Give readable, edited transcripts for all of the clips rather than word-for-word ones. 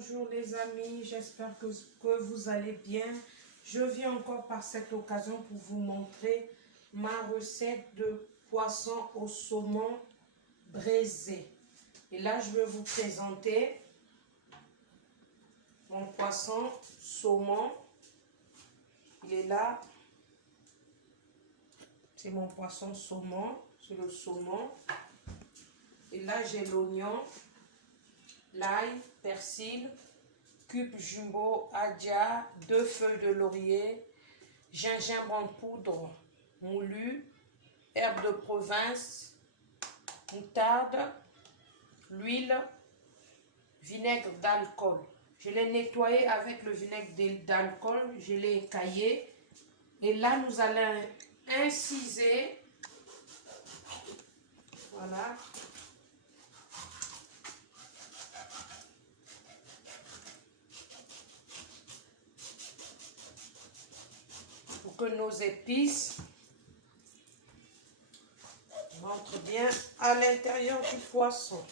Bonjour les amis, j'espère que vous allez bien. Je viens encore par cette occasion pour vous montrer ma recette de poisson au saumon braisé. Et là, je vais vous présenter mon poisson saumon. Il est là. C'est mon poisson saumon, c'est le saumon. Et là, j'ai l'oignon, l'ail, persil, cube jumbo, adja, 2 feuilles de laurier, gingembre en poudre moulu, herbes de province, moutarde, l'huile, vinaigre d'alcool. Je l'ai nettoyé avec le vinaigre d'alcool, je l'ai écaillé. Et là, nous allons inciser. Voilà. Pour que nos épices rentrent bien à l'intérieur du poisson.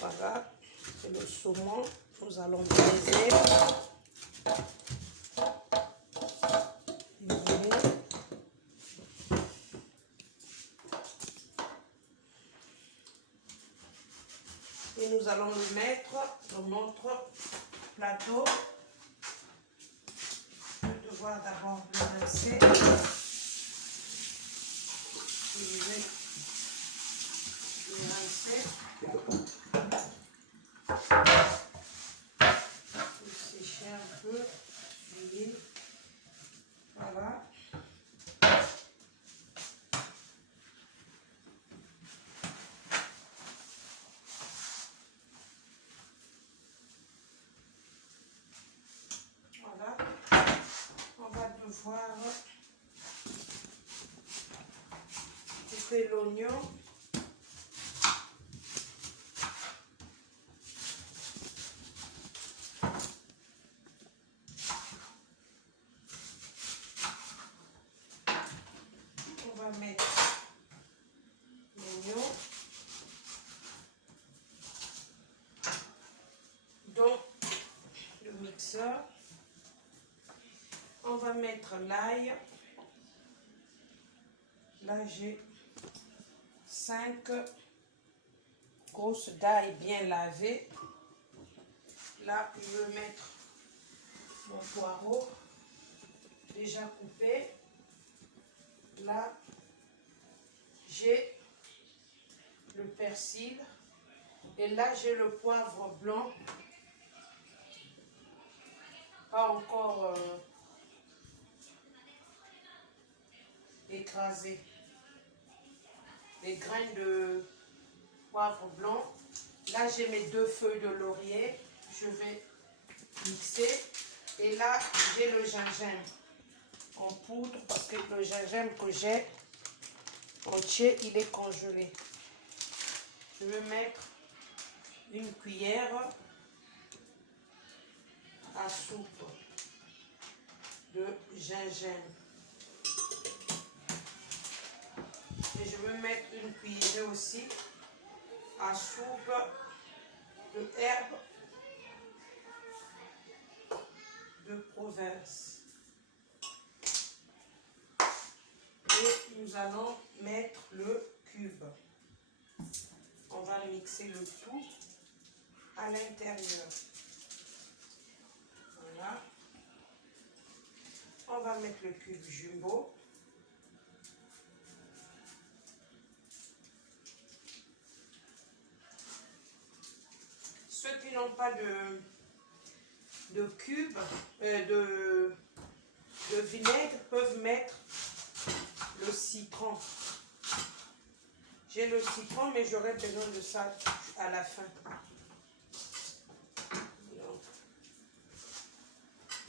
Voilà, c'est le saumon. Nous allons braiser. Et nous allons le mettre dans notre plateau. Je vais devoir d'abord le rincer. Je vais le rincer. Je vais sécher un peu l'huile. Voilà. Voilà. On va devoir couper l'oignon. On va mettre l'oignon dans le mixeur. On va mettre l'ail. Là, j'ai 5 grosses d'ail bien lavées. Là, je vais mettre mon poireau déjà coupé. Là, j'ai le persil. Et là, j'ai le poivre blanc. Pas encore écrasé. Les graines de poivre blanc. Là, j'ai mes 2 feuilles de laurier. Je vais mixer. Et là, j'ai le gingembre en poudre parce que le gingembre que j'ai entier, il est congelé. Je vais mettre une cuillère à soupe de gingembre. Et je vais mettre une cuillère aussi à soupe de herbes de province. Et nous allons mettre le cube. On va mixer le tout à l'intérieur. Voilà. On va mettre le cube jumbo. Ceux qui n'ont pas de cube, de vinaigre, peuvent mettre le citron. J'ai le citron, mais j'aurai besoin de ça à la fin.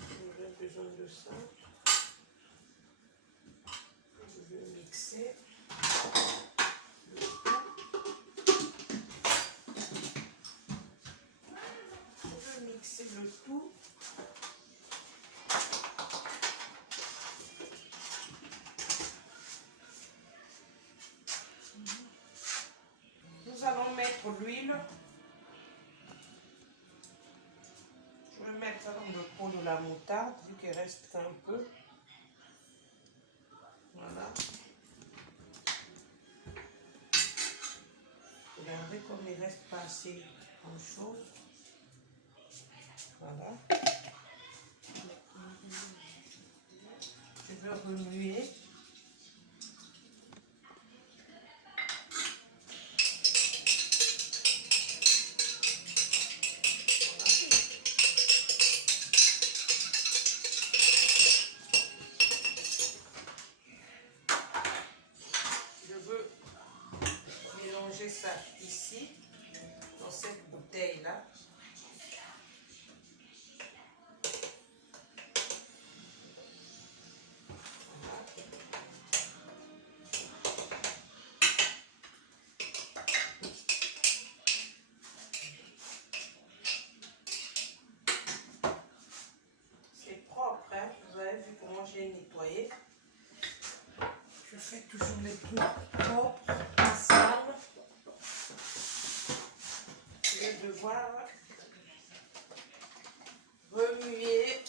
J'aurai besoin de ça. Je vais mixer. Mixer le tout. Nous allons mettre l'huile. l'huile. Je vais mettre ça dans le pot de la moutarde, vu qu'il reste un peu. Voilà. Regardez comme il ne reste pas assez grand chose. Voilà. Je vais remuer. Ça ici dans cette bouteille là. C'est propre, hein? Vous avez vu comment j'ai nettoyé. Je fais toujours les trucs propres, pas sales. Je vais devoir remuer.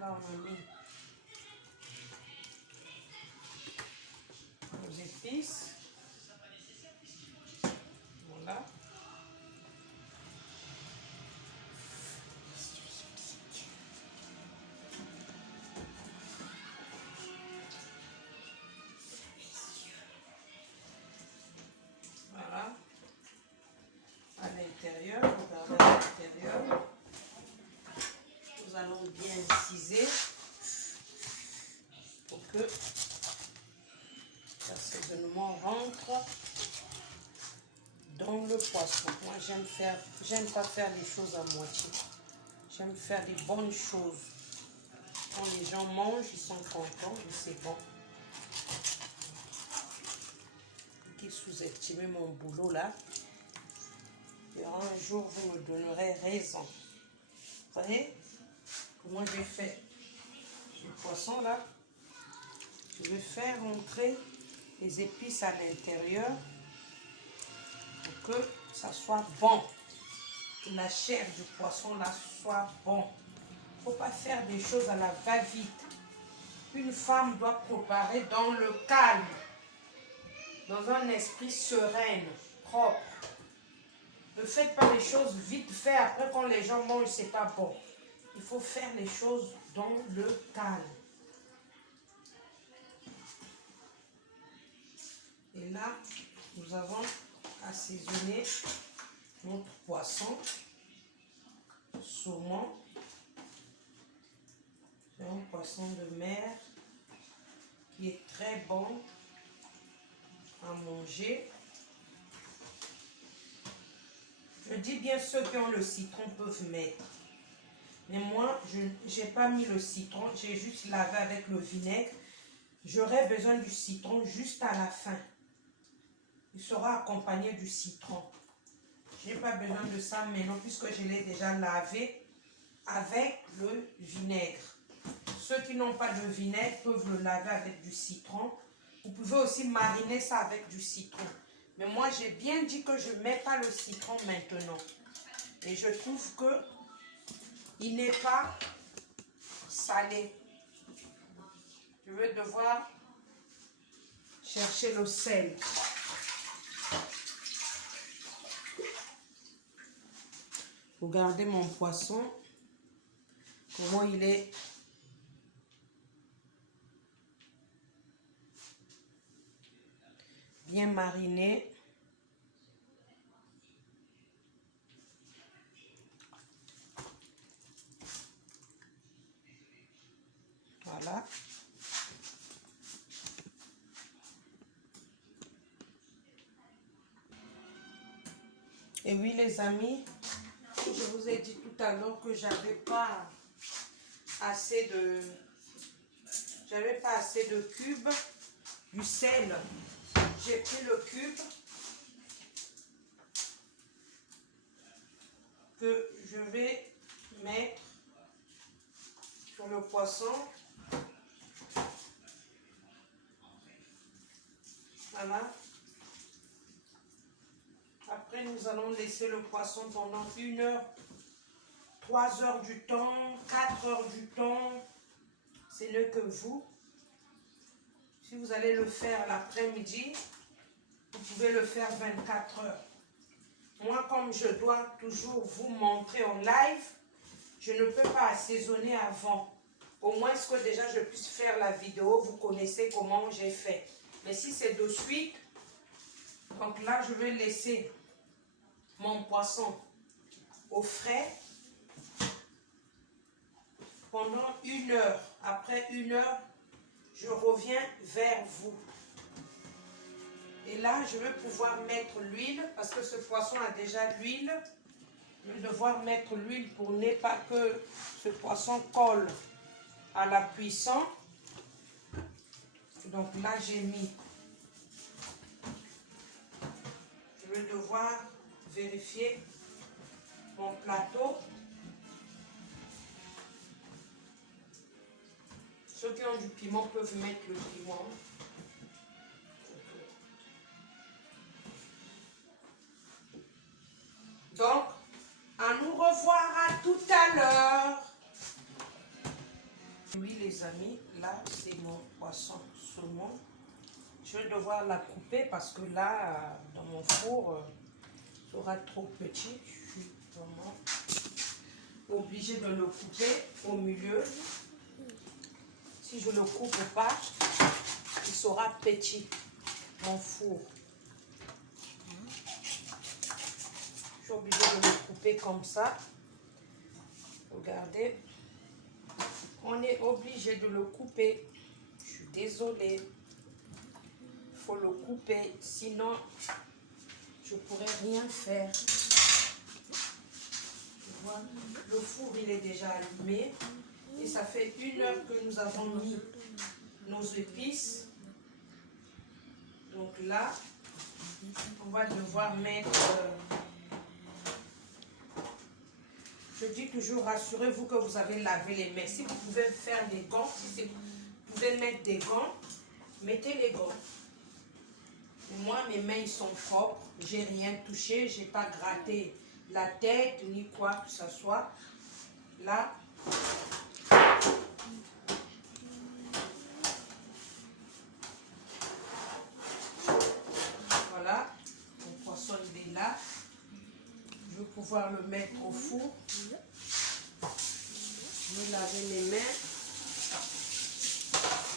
Là, on a mis nos épices. Voilà. Voilà. À l'intérieur, regardez à l'intérieur. Nous allons bien inciser pour que l'assaisonnement rentre dans le poisson. Moi, j'aime pas faire les choses à moitié. J'aime faire des bonnes choses. Quand les gens mangent, ils sont contents et c'est bon. Qui sous-estimez mon boulot là. Et un jour, vous me donnerez raison. Vous voyez comment j'ai fait le poisson là? Je vais faire entrer les épices à l'intérieur pour que ça soit bon. Que la chair du poisson là soit bon. Il ne faut pas faire des choses à la va-vite. Une femme doit préparer dans le calme, dans un esprit serein, propre. Ne faites pas les choses vite fait, après quand les gens mangent, c'est pas bon. Il faut faire les choses dans le calme. Et là, nous avons assaisonné notre poisson, saumon. C'est un poisson de mer qui est très bon à manger. Je dis bien ceux qui ont le citron peuvent mettre. Mais moi, je n'ai pas mis le citron, j'ai juste lavé avec le vinaigre. J'aurai besoin du citron juste à la fin. Il sera accompagné du citron. Je n'ai pas besoin de ça maintenant puisque je l'ai déjà lavé avec le vinaigre. Ceux qui n'ont pas de vinaigre peuvent le laver avec du citron. Vous pouvez aussi mariner ça avec du citron. Mais moi, j'ai bien dit que je ne mets pas le citron maintenant. Et je trouve que il n'est pas salé. Je vais devoir chercher le sel. Regardez mon poisson, comment il est bien mariné. Voilà. Et oui les amis, je vous ai dit tout à l'heure que j'avais pas assez de cubes du sel. J'ai pris le cube le poisson. Voilà. Après, nous allons laisser le poisson pendant 1 heure, 3 heures du temps, 4 heures du temps. C'est mieux que vous. Si vous allez le faire l'après-midi, vous pouvez le faire 24 heures. Moi, comme je dois toujours vous montrer en live, je ne peux pas assaisonner avant. Au moins, ce que déjà je puisse faire la vidéo, vous connaissez comment j'ai fait. Mais si c'est de suite, donc là, je vais laisser mon poisson au frais pendant 1 heure. Après 1 heure, je reviens vers vous. Et là, je vais pouvoir mettre l'huile parce que ce poisson a déjà l'huile. Je vais devoir mettre l'huile pour ne pas que ce poisson colle à la cuisson. Donc là, j'ai mis. Je vais devoir vérifier mon plateau. Ceux qui ont du piment peuvent mettre le piment. Donc, à nous revoir à tout à l'heure. Oui, les amis, là, c'est mon poisson saumon. Je vais devoir la couper parce que là, dans mon four, sera trop petit. Je suis vraiment obligée de le couper au milieu. Si je ne le coupe pas, il sera petit, mon four. Je suis obligée de le couper comme ça. Regardez. On est obligé de le couper. Je suis désolée. Il faut le couper, sinon je ne pourrais rien faire. Voilà. Le four, il est déjà allumé. Et ça fait 1 heure que nous avons mis nos épices. Donc là, on va devoir mettre... je dis toujours, rassurez-vous que vous avez lavé les mains. Si vous pouvez faire des gants, si vous pouvez mettre des gants, mettez les gants. Moi, mes mains ils sont propres. J'ai rien touché. J'ai pas gratté la tête ni quoi que ce soit. Là. Voilà. Mon poisson il est là. Je vais pouvoir le mettre au four. Je vais laver mes mains.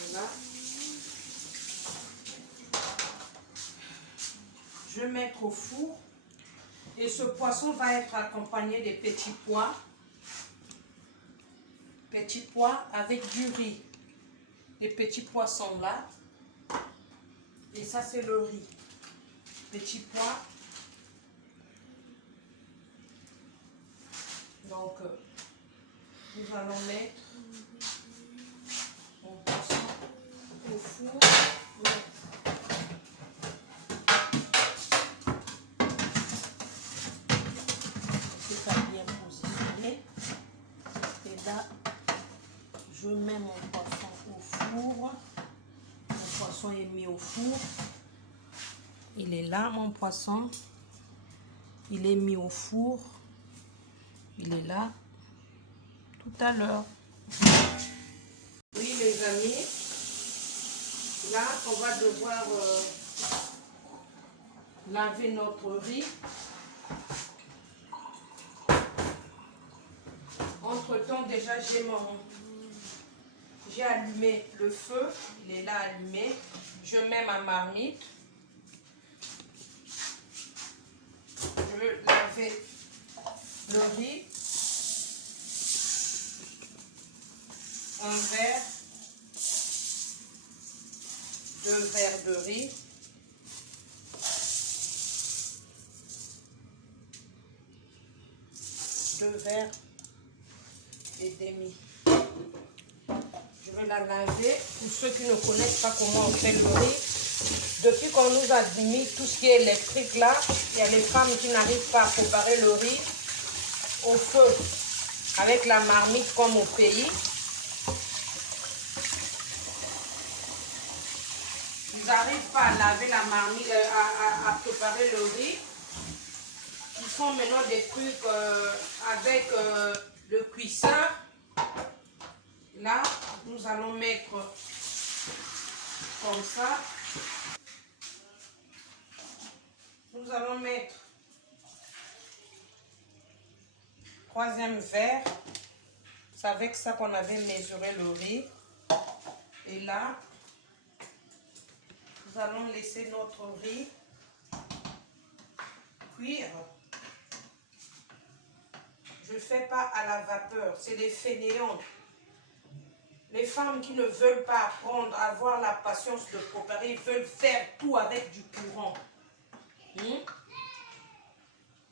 Voilà. Je vais mettre au four. Et ce poisson va être accompagné des petits pois. Petits pois avec du riz. Les petits pois sont là. Et ça, c'est le riz. Petits pois. Donc, nous allons mettre mon poisson au four. C'est ça bien positionné. Et là, je mets mon poisson au four. Mon poisson est mis au four. Il est là, mon poisson. Il est mis au four. Il est là. Tout à l'heure. Oui, les amis. Là, on va devoir laver notre riz. Entre-temps, déjà, j'ai allumé le feu. Il est là allumé. Je mets ma marmite. Je vais laver le riz. Un verre. 2 verres de riz. Deux verres et demi. Je vais la laver. Pour ceux qui ne connaissent pas comment on fait le riz, depuis qu'on nous a mis tout ce qui est électrique là, il y a les femmes qui n'arrivent pas à préparer le riz au feu avec la marmite comme au pays. n'arrivent pas à laver la marmite, à préparer le riz, ils font maintenant des trucs avec le cuisseur. Là, nous allons mettre comme ça. Nous allons mettre troisième verre. C'est avec ça qu'on avait mesuré le riz. Et là, nous allons laisser notre riz cuire. Je ne fais pas à la vapeur, c'est des fainéants. Les femmes qui ne veulent pas apprendre à avoir la patience de préparer, veulent faire tout avec du courant.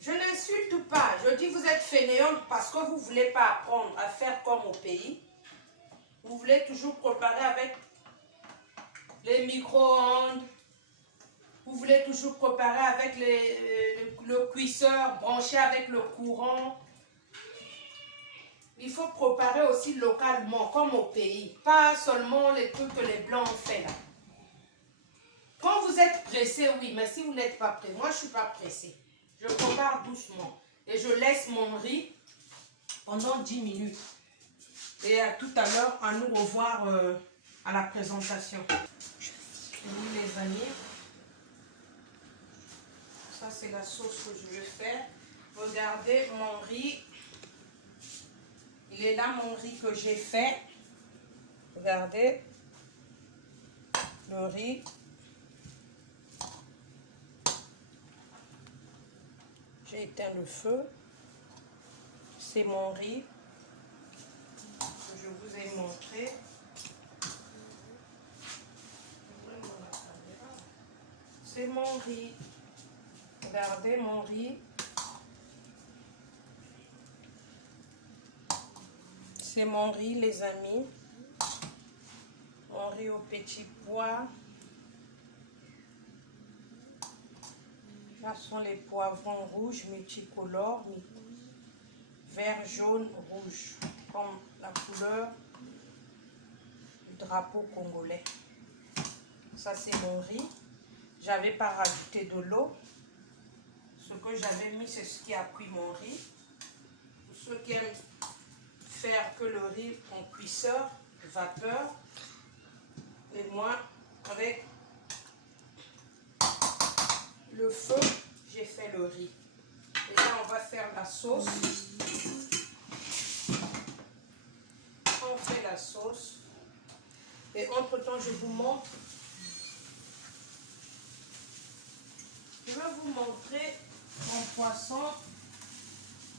Je n'insulte pas, je dis vous êtes fainéante parce que vous ne voulez pas apprendre à faire comme au pays. Vous voulez toujours préparer avec les micro-ondes. Vous voulez toujours préparer avec le cuisseur branché avec le courant. Il faut préparer aussi localement, comme au pays. Pas seulement les trucs que les Blancs ont fait là. Quand vous êtes pressé, oui, mais si vous n'êtes pas pressé, moi je ne suis pas pressé. Je prépare doucement. Et je laisse mon riz pendant 10 minutes. Et à tout à l'heure, à nous revoir à la présentation. Oui, les amis. Ça, c'est la sauce que je vais faire. Regardez mon riz. Il est là, mon riz que j'ai fait. Regardez. Le riz. J'ai éteint le feu. C'est mon riz que je vous ai montré. C'est mon riz. Regardez mon riz. C'est mon riz, les amis. Mon riz au petit pois. Là sont les poivrons rouges multicolores, vert, jaune, rouge, comme la couleur du drapeau congolais. Ça, c'est mon riz. J'avais pas rajouté de l'eau. Ce que j'avais mis, c'est ce qui a cuit mon riz. Pour ceux qui aiment faire que le riz en cuisseur, vapeur, et moi, avec le feu, j'ai fait le riz. Et là, on va faire la sauce. On fait la sauce. Et entre-temps, je vous montre. Je vais vous montrer mon poisson.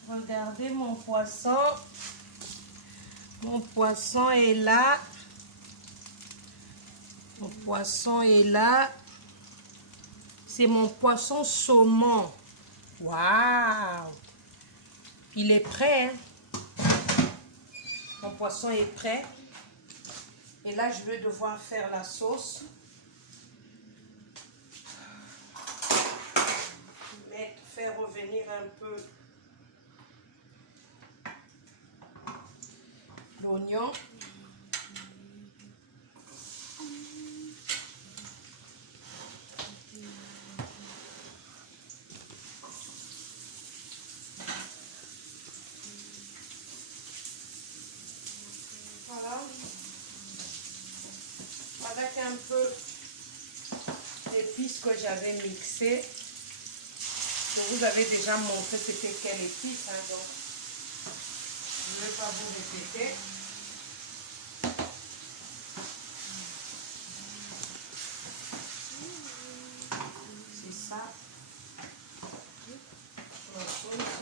Regardez mon poisson. Mon poisson est là. Mon poisson est là. C'est mon poisson saumon. Waouh! Il est prêt. Hein? Mon poisson est prêt. Et là, je vais devoir faire la sauce. Faire revenir un peu l'oignon. Voilà. Avec un peu d'épices que j'avais mixées. Je vous avais déjà montré c'était quelle épice, hein, donc je ne vais pas vous répéter. C'est ça, la sauce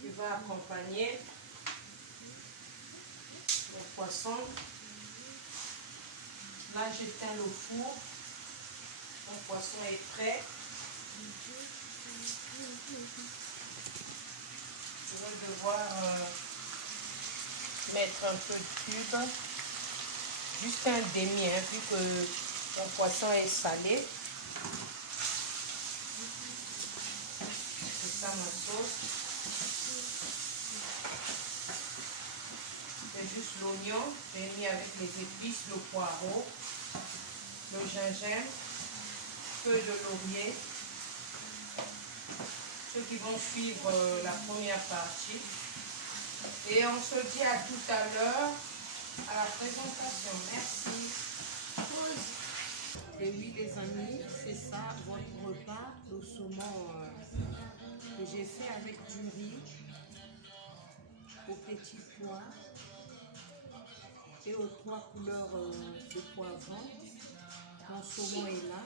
qui va accompagner le poisson. Là, j'éteins le four. Mon poisson est prêt. Je vais devoir mettre un peu de cube, juste un demi, hein, vu que mon poisson est salé. C'est ça ma sauce. C'est juste l'oignon, j'ai mis avec les épices, le poireau. le gingembre, feuilles de laurier. Ceux qui vont suivre la première partie. Et on se dit à tout à l'heure à la présentation. Merci. Et oui les amis, c'est ça votre repas, le saumon que j'ai fait avec du riz aux petits pois et aux 3 couleurs de poivron. Mon saumon est là,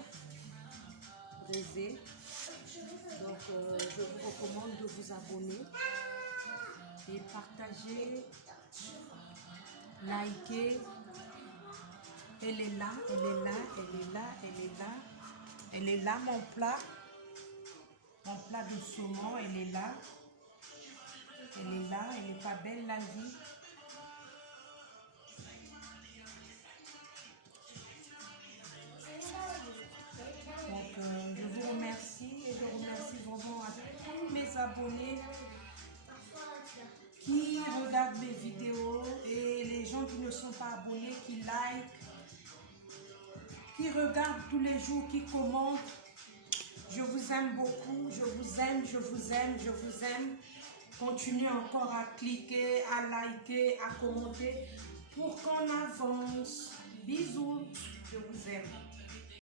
braisé. Donc je vous recommande de vous abonner et partager, liker. Elle est là, elle est là, elle est là, elle est là. Elle est là mon plat de saumon, elle est là. Elle est là, elle n'est pas belle la vie. Donc je vous remercie et je remercie vraiment à tous mes abonnés qui regardent mes vidéos et les gens qui ne sont pas abonnés, qui like, qui regardent tous les jours, qui commentent. Je vous aime beaucoup, je vous aime, je vous aime, je vous aime. Continuez encore à cliquer, à liker, à commenter pour qu'on avance. Bisous, je vous aime.